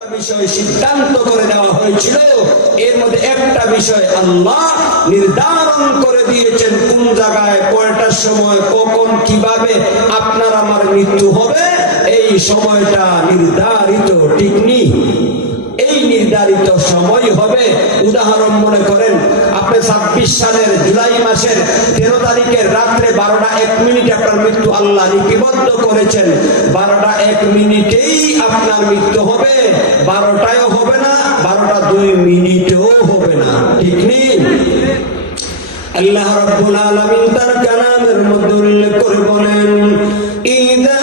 বিষয় সিদ্ধান্ত করে দেওয়া হয়েছিল। এর মধ্যে একটা বিষয় আল্লাহ নির্ধারণ করে দিয়েছেন কোন জায়গায় কয়টার সময় কখন কিভাবে আপনার আমার মৃত্যু হবে। এই সময়টা নির্ধারিত, ঠিক নেই, এই নির্ধারিত সময় হবে। উদাহরণ মনে করেন আপনি 26 সালের জুলাই মাসের 13 তারিখের রাত্রে 12টা 1 মিনিটে আপনার মৃত্যু আল্লাহ লিপিবদ্ধ করেছেন। 12টা 1 মিনিটেই আপনার মৃত্যু হবে, 12টায়ও হবে না, 12টা 2 মিনিটেও হবে না, ঠিক নেই। আল্লাহ রাব্বুল আলামিন তার কালামের মধ্যে উল্লেখ করে বলেন, ইযা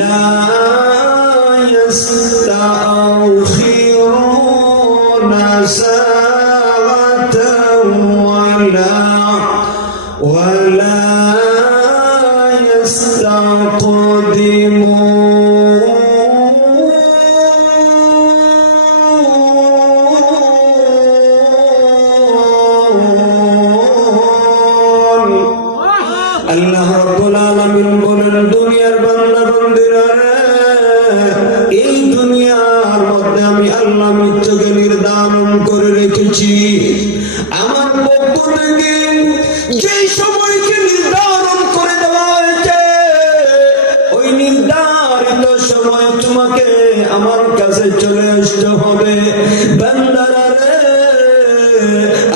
لا يستأخرون ساعة ولا يستقدمون আল্লাহ রাব্বুল আলামিন বলেন, দুনিয়ার বান্দা বান্দীরা, এই দুনিয়ার মধ্যে আমি আল্লাহ মৃত্যুকে নির্ধারণ করে রেখেছি। আমার পক্ষ থেকে যে সময়কে নির্ধারণ করে দেওয়া হয়েছে, ওই নির্ধারিত সময় তোমাকে আমার কাছে চলে আসতে হবে। বান্দারা রে,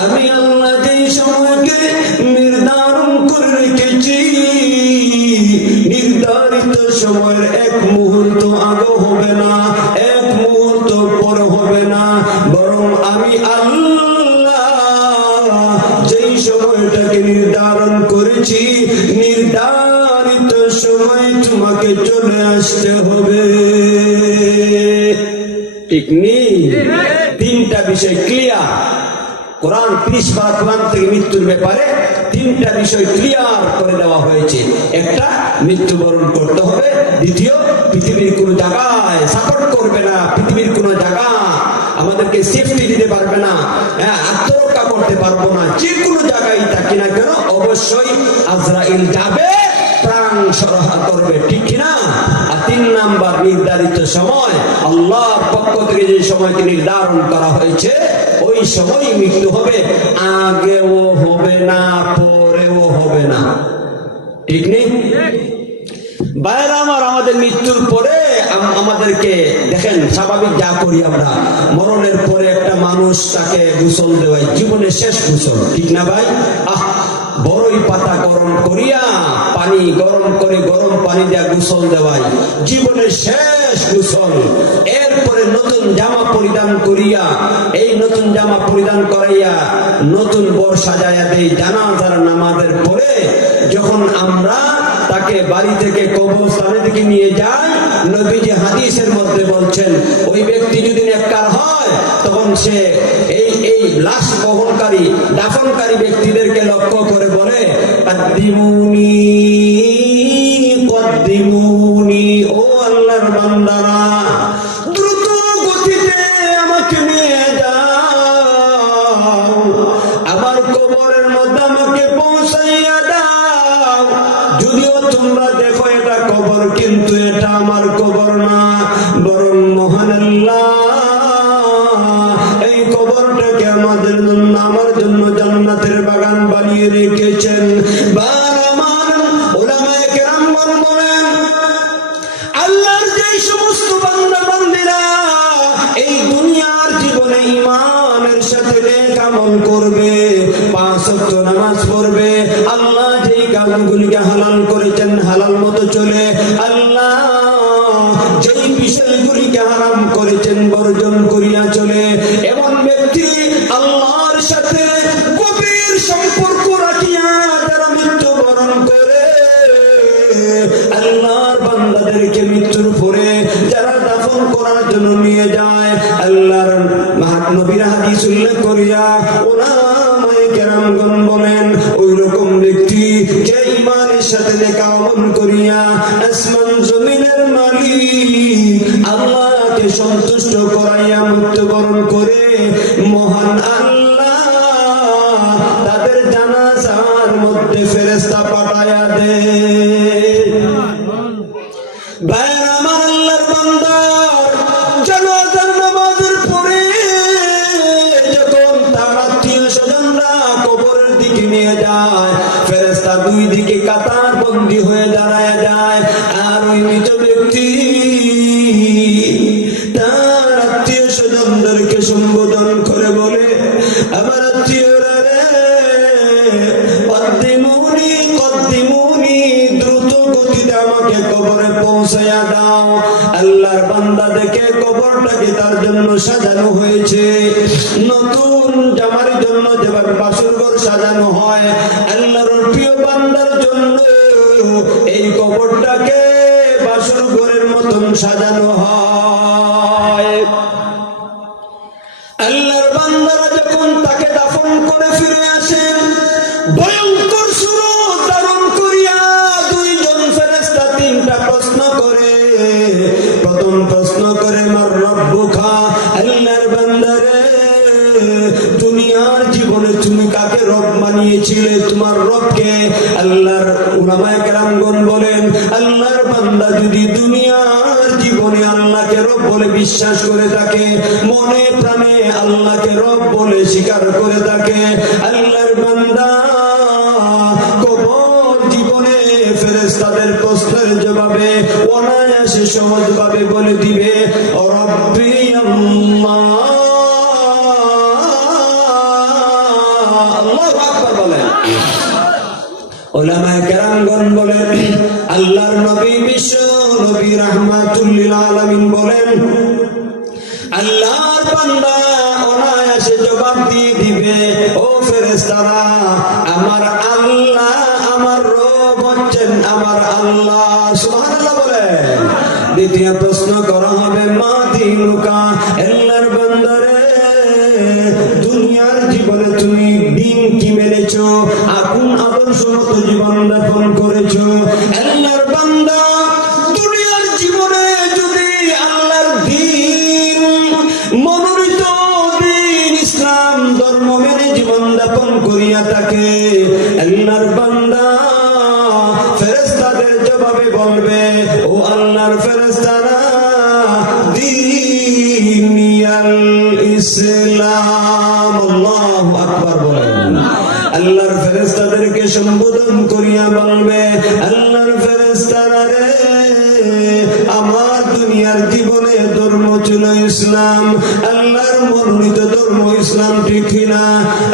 আমি আল্লাহ যেই সময়কে নির্ধারণ করে রেখেছি, নির্ধারিত সময়ের এক মুহূর্ত আগে হবে না, এক মুহূর্ত পরে হবে না, বরং আমি আল্লাহ যেই সময়টাকে নির্ধারণ করেছি, নির্ধারিত সময় তোমাকে চলে আসতে হবে, ঠিক নেই। তিনটা বিষয় ক্লিয়ার। কোরআন 30 বার কোরআন থেকে মৃত্যুর ব্যাপারে 3টা বিষয় ক্লিয়ার করে দেওয়া হয়েছে। একটা, মৃত্যুবরণ করতে হবে। দ্বিতীয়, পৃথিবীর কোন জায়গায় সাপোর্ট করবে না, পৃথিবীর কোন জায়গা আমাদেরকে সেফটি দিতে পারবে না, আত্মরক্ষা করতে পারবো না। যে কোনো জায়গায় থাকি না কেন, অবশ্যই আজরাইল যাবে, প্রাণ সরহা করবে, ঠিক কিনা। আর 3 নাম্বার, নির্ধারিত সময়, আল্লাহর পক্ষ থেকে যে সময়কে নির্ধারণ করা হয়েছে, ওই সময় মৃত্যু হবে, আগেও হবে না, পরেও হবে না, ঠিক নেই। বাইরে আমাদের মৃত্যুর পরে আমাদেরকে দেখেন, স্বাভাবিক যা করি আমরা, মরণের পরে একটা মানুষ তাকে গোসল দেওয়াই, জীবনের শেষ গোসল, ঠিক না ভাই? বড়ই পাতা গরম করিয়া পানি গরম করে গরম পানি দিয়া গোসল দেওয়াই জীবনের শেষ গোসল। এরপরে নতুন জামা পরিধান করিয়া, এই নতুন জামা পরিধান করাইয়া নতুন বর সাজাইয়া দেই। জানাজার নামাজের পরে যখন আমরা তাকে বাড়ি থেকে কবরস্থানে থেকে নিয়ে যাই, নবীজি হাদিসের মধ্যে বলছেন, ওই ব্যক্তি যদি নেককার হয়, তখন সে এই লাশ বহনকারী দাফনকারী ব্যক্তিদেরকে লক্ষ্য করে বলে, কদ্দিমুনি কদ্দিমুনি, ও আল্লাহর বান্দারা, দ্রুত গতিতে আমাকে নিয়ে যাও, আমার কবরের মধ্যে আমাকে পৌঁছাইয়া দাও। যদিও তোমরা দেখো এটা কবর, কিন্তু এটা আমার কবর না, বরং মহান আল্লাহ এই কবরটাকে আমাদের জন্য, আমার জন্য জান্নাতের বাগান বানিয়ে রেখেছেন। উলামায়ে কেরামগণ বলেন, আল্লাহর যে সমস্ত বান্দা বান্দীরা এই দুনিয়ার জীবনে ঈমানের সাথে নেক আমল করবে, 5 ওয়াক্ত নামাজ পড়বে, আল্লাহ যেই কাজগুলিকে হালাল করেছেন হালাল মতো চলে, আল্লাহ যেই বিষয়গুলিকে হারাম করেছেন বর্জন করিয়া চলে, এমন ব্যক্তি আল্লাহর সাথে গভীর সম্পর্ক রাখিয়া যারা মৃত্যুবরণ করে, আল্লাহর বান্দাদেরকে মৃত্যুর পরে যারা দাফন করার জন্য নিয়ে যায়, আল্লাহর নবীর হাদিস উল্লেখ করিয়া উলামায়ে কেরামগণ বলেন, ওই রকম ব্যক্তি যে ঈমানের সাথে নেক আমল করিয়া আসমান জমিনের মালিক আল্লাহকে সন্তুষ্ট করাইয়া মৃত্যুবরণ করে, মহান আল্লাহ তাদের জানাজার মধ্যে ফেরেশতা পাঠায়া দে। ভাইরা আমার, আল্লাহর বান্দার জানাজার নামাজের পরে যখন তার আত্মীয় স্বজনরা কবরের দিকে নিয়ে যায়, ফেরেশতা দুই দিকে কাতার বন্দী হয়ে দাঁড়ায় যায়। আর ওই মৃত ব্যক্তি তার আত্মীয় স্বজনদেরকে সম্বোধন করে বলে, আমার আত্মীয়রা রে, কদ্দিমুনি কদ্দিমুনি, দ্রুত গতিতে আমাকে কবরে পৌঁছায়া দাও। আল্লাহর বান্দা দেখে কবরটাকে তার জন্য সাজানো হয়েছে। নতুন জামার জন্য যেভাবে বাসর ঘর সাজানো হয়, আল্লাহর প্রিয় বান্দার জন্য এই কবরটাকে বাসর ঘরের মতন সাজানো হয়। আল্লাহর বান্দারা যখন তাকে দাফন করে ফিরে আসেন, ভয়ঙ্কর সুরত ধারণ করিয়া দুইজন ফেরেশতা তিনটা প্রশ্ন করে। প্রথম প্রশ্ন করে, মার রব্বুকা, আল্লাহর বান্দারে, দুনিয়ার জীবনে তুমি কাকে রব মানিয়েছিলে? তোমার রবকে? আল্লাহর উলামায়ে কেরামগণ বলেন, আল্লাহর বান্দা যদি দুনিয়ার জীবনে আল্লাহকে রব বলে বিশ্বাস করে থাকে, মনে প্রাণে আল্লাহকে রব বলে স্বীকার করে থাকে, আল্লাহর বান্দা কবর জীবনে ফেরেশতাদের প্রশ্নের জবাবে অনায়াসে সহজভাবে বলে দিবে, রব্বি আল্লাহ। আল্লাহু আকবার বলেন। উলামায়ে কেরামগণ বলেন, আল্লাহর নবী বিশ্ব নবী রাহমাতুল লিল আলামিন বলেন, আল্লাহর বান্দা অনায়াসে জবাব দিয়ে দিবে, ও ফেরেশতারা, আমার আল্লাহ, আমার রব হচ্ছেন আমার আল্লাহ। সুবহানাল্লাহ বলেন। দ্বিতীয় প্রশ্ন করা হবে, মা দীনুকা, আল্লাহর বান্দারে, দুনিয়ার জীবনে তুমি দিন কি মেনেছো? আপন আদর্শ মতো জীবন যাপন করেছো? আল্লাহর বান্দা দুনিয়ার জীবনে যদি আল্লাহর দ্বীন মনোনীত দ্বীন ইসলাম ধর্ম মেনে জীবন যাপন করিয়া থাকে, আল্লাহর বান্দা ফেরেশতাদের জবাবে বলবে, ও আল্লাহর ফেরেশতারা, দীনিয়াল ইসলাম। আল্লাহু আকবার বলেন। আল্লাহর ফেরেশতাদেরকে সম্বোধন করিয়া বলবে, আল্লাহর ফেরেশতারা রে, আমার দুনিয়ার জীবনে ধর্ম ছিল ইসলাম, আল্লাহর মনোনীত ধর্ম ইসলাম, ঠিক কিনা?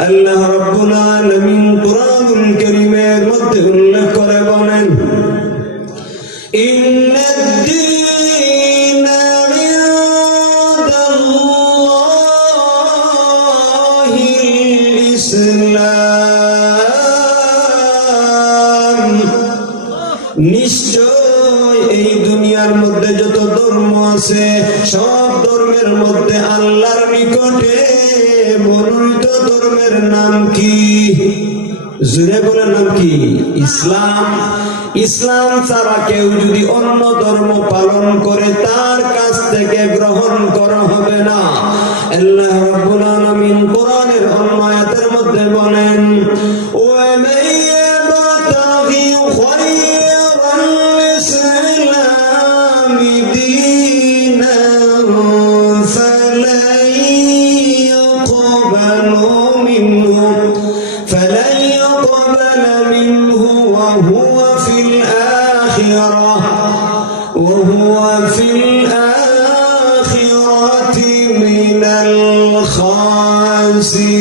আল্লাহ রাব্বুল আলামিন কুরআনুল কারীমের মধ্যে উল্লেখ করে বলেন, ইন্নাদ-দীনা ইনদাল্লাহিল ইসলাম। নিশ্চয় এই দুনিয়ার মধ্যে যত ধর্ম আছে, সব ধর্মের মধ্যে আল্লাহর নিকটে মনোনীত ধর্মের নাম কি? জুড়ে বলে নাম কি? ইসলাম। ইসলাম ছাড়া কেউ যদি অন্য ধর্ম পালন করে, তার কাছ থেকে গ্রহণ করা হবে না। আল্লাহ রাব্বুল আলামিন কোরআনের অন্য আয়াতের মধ্যে বলেন, ওয়া মাইয়াবতাগি খায়রাল ইসলামি দীনান ফালান ইয়াকবালু মিনহু ওয়া হুয়া ফিল আখিরাতি মিনাল খাসিরিন।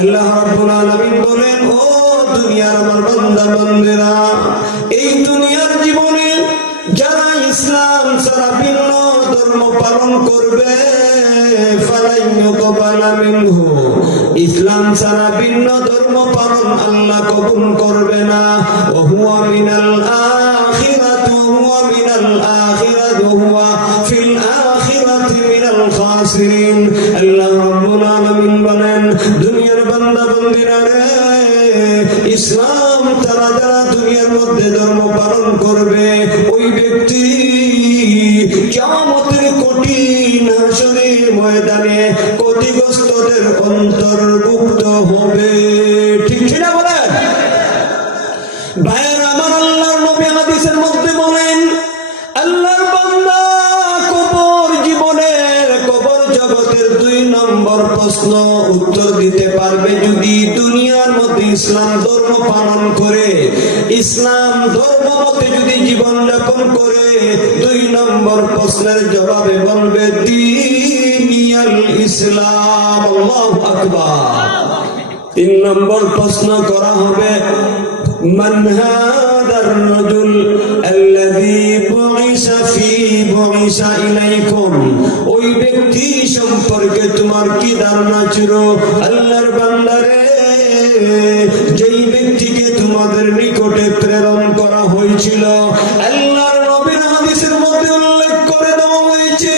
আল্লাহ রাব্বুল আলামিন বলেন, ও দুনিয়ার আমার বান্দা বান্দেরা, এই দুনিয়ার জীবনে যারা ইসলাম ছাড়া ভিন্ন ধর্ম পালন করবে, ইসলাম ছাড়া ভিন্ন ধর্ম পালন আল্লাহ কবুল করবে না। ওহুয়া মিনাল আখিরাতি, ওহুয়া মিনাল আখিরাতি, ওহুয়া ফিল আখিরাতি মিনাল খাসিরিন। আল্লাহ রাব্বুল আলামিন বলেন, দুনিয়ার বান্দা বান্দীরা রে, ইসলাম ছাড়া যারা দুনিয়ার মধ্যে ধর্ম পালন করবে, ওই ব্যক্তি কিয়ামতের কঠিন দিন হাসরের ময়দানে ক্ষতিগ্রস্তদের অন্তর্ভুক্ত হবে। ঠিক কিনা বলেন ভাইয়ের আমার? আল্লাহর নবী হাদিসের মধ্যে বলেন, আল্লাহর বান্দা কবর জীবনের, কবর জগতের 2 নম্বর প্রশ্ন উত্তর দিতে পারবে যদি দুনিয়ার মধ্যে ইসলাম ধর্ম পালন করে, ইসলাম ধর্ম মতে যদি জীবন যাপন করে। 2 নম্বর প্রশ্নের জবাবে বলবে দীনিয়াল ইসলাম। আল্লাহু আকবার। 3 নম্বর প্রশ্ন করা হবে, মান হাদার রাজুল আল্লাযী বুইসা ইলাইকুম, ওই ব্যক্তি সম্পর্কে তোমার কি ধারণা ছিল? আল্লাহর বান্দারে, যেই ব্যক্তিকে তোমাদের নিকটে প্রেরণ করা হয়েছিল। আল্লাহর নবীর হাদিসের মধ্যে উল্লেখ করে দেওয়া হয়েছে।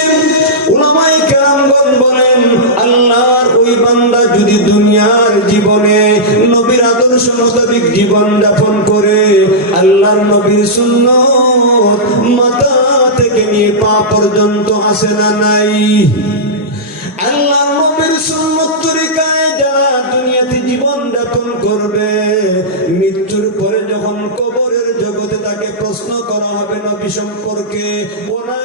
উলামায়ে কেরামগণ বলেন, আল্লাহর ওই বান্দা যদি দুনিয়ার জীবনে নবীর আদর্শ মোতাবেক জীবন যাপন করে, আল্লাহর নবীর সুন্নাত মাথা থেকে নিয়ে পা পর্যন্ত আসে না নাই? আল্লাহর নবীর সুন্নাত তরিকায় যারা দুনিয়াতে জীবন যাপন করবে, মৃত্যুর পরে যখন কবরের জগতে তাকে প্রশ্ন করা হবে নবী সম্পর্কে, ওনার